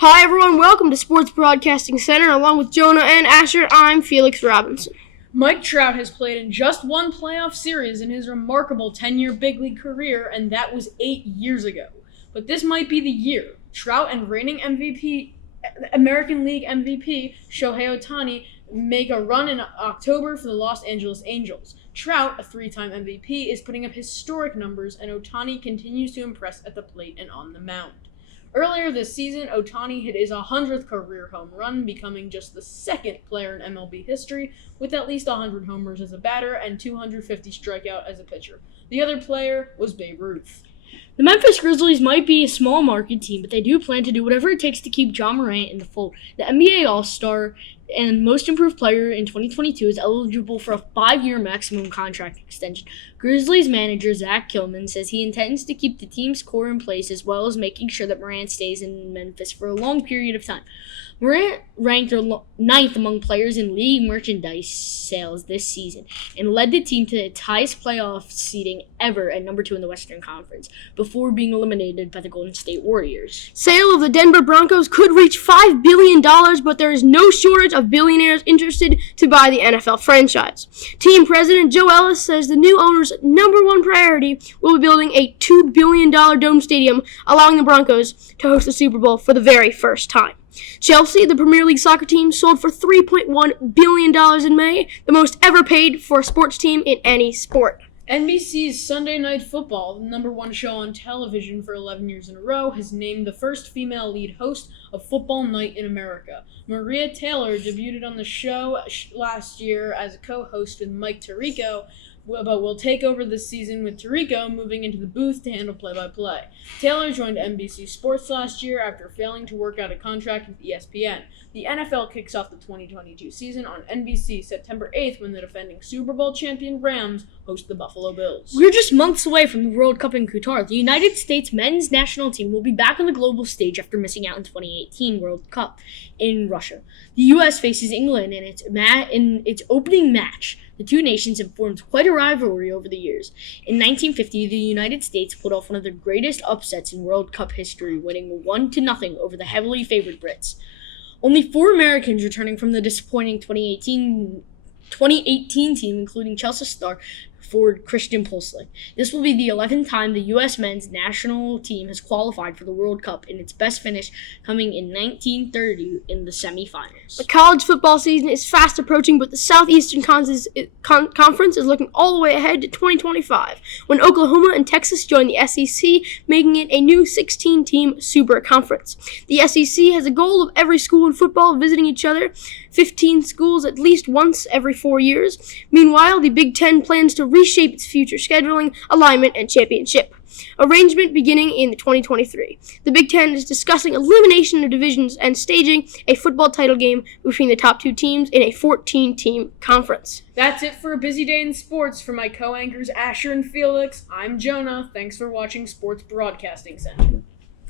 Hi everyone, welcome to Sports Broadcasting Center. Along with Jonah and Asher, I'm Felix Robinson. Mike Trout has played in just one playoff series in his remarkable 10-year big league career, and that was 8 years ago. But this might be the year. Trout and reigning MVP, American League MVP, Shohei Ohtani, make a run in October for the Los Angeles Angels. Trout, a three-time MVP, is putting up historic numbers, and Ohtani continues to impress at the plate and on the mound. Earlier this season, Ohtani hit his 100th career home run, becoming just the second player in MLB history with at least 100 homers as a batter and 250 strikeout as a pitcher. The other player was Babe Ruth. The Memphis Grizzlies might be a small market team, but they do plan to do whatever it takes to keep Ja Morant in the fold. The NBA All-Star and Most Improved Player in 2022 is eligible for a 5-year maximum contract extension. Grizzlies manager Zach Killman says he intends to keep the team's core in place as well as making sure that Morant stays in Memphis for a long period of time. Morant ranked ninth among players in league merchandise sales this season and led the team to its highest playoff seeding ever at number 2 in the Western Conference before being eliminated by the Golden State Warriors. Sale of the Denver Broncos could reach $5 billion, but there is no shortage of billionaires interested to buy the NFL franchise. Team president Joe Ellis says the new owner's number one priority will be building a $2 billion dome stadium, allowing the Broncos to host the Super Bowl for the very first time. Chelsea, the Premier League soccer team, sold for $3.1 billion in May, the most ever paid for a sports team in any sport. NBC's Sunday Night Football, the number one show on television for 11 years in a row, has named the first female lead host of Football Night in America. Maria Taylor debuted on the show last year as a co-host with Mike Tirico, but will take over this season with Tirico moving into the booth to handle play-by-play. Taylor joined NBC Sports last year after failing to work out a contract with ESPN. The NFL kicks off the 2022 season on NBC September 8th when the defending Super Bowl champion Rams host the Buffalo Bills. We're just months away from the World Cup in Qatar. The United States men's national team will be back on the global stage after missing out in 2018 World Cup in Russia. The U.S. faces England in its opening match. The two nations have formed quite a rivalry over the years. In 1950, the United States pulled off one of the greatest upsets in World Cup history, winning 1-0 over the heavily favored Brits. Only 4 Americans returning from the disappointing 2018 team, including Chelsea star forward Christian Pulisic. This will be the 11th time the U.S. men's national team has qualified for the World Cup, in its best finish coming in 1930 in the semifinals. The college football season is fast approaching, but the Southeastern Conference is looking all the way ahead to 2025, when Oklahoma and Texas join the SEC, making it a new 16-team super conference. The SEC has a goal of every school in football visiting each other, 15 schools at least once every 4 years. Meanwhile, the Big Ten plans to reshape its future scheduling, alignment, and championship arrangement beginning in 2023. The Big Ten is discussing elimination of divisions and staging a football title game between the top 2 teams in a 14-team conference. That's it for a busy day in sports. For my co-anchors Asher and Felix, I'm Jonah. Thanks for watching Sports Broadcasting Center.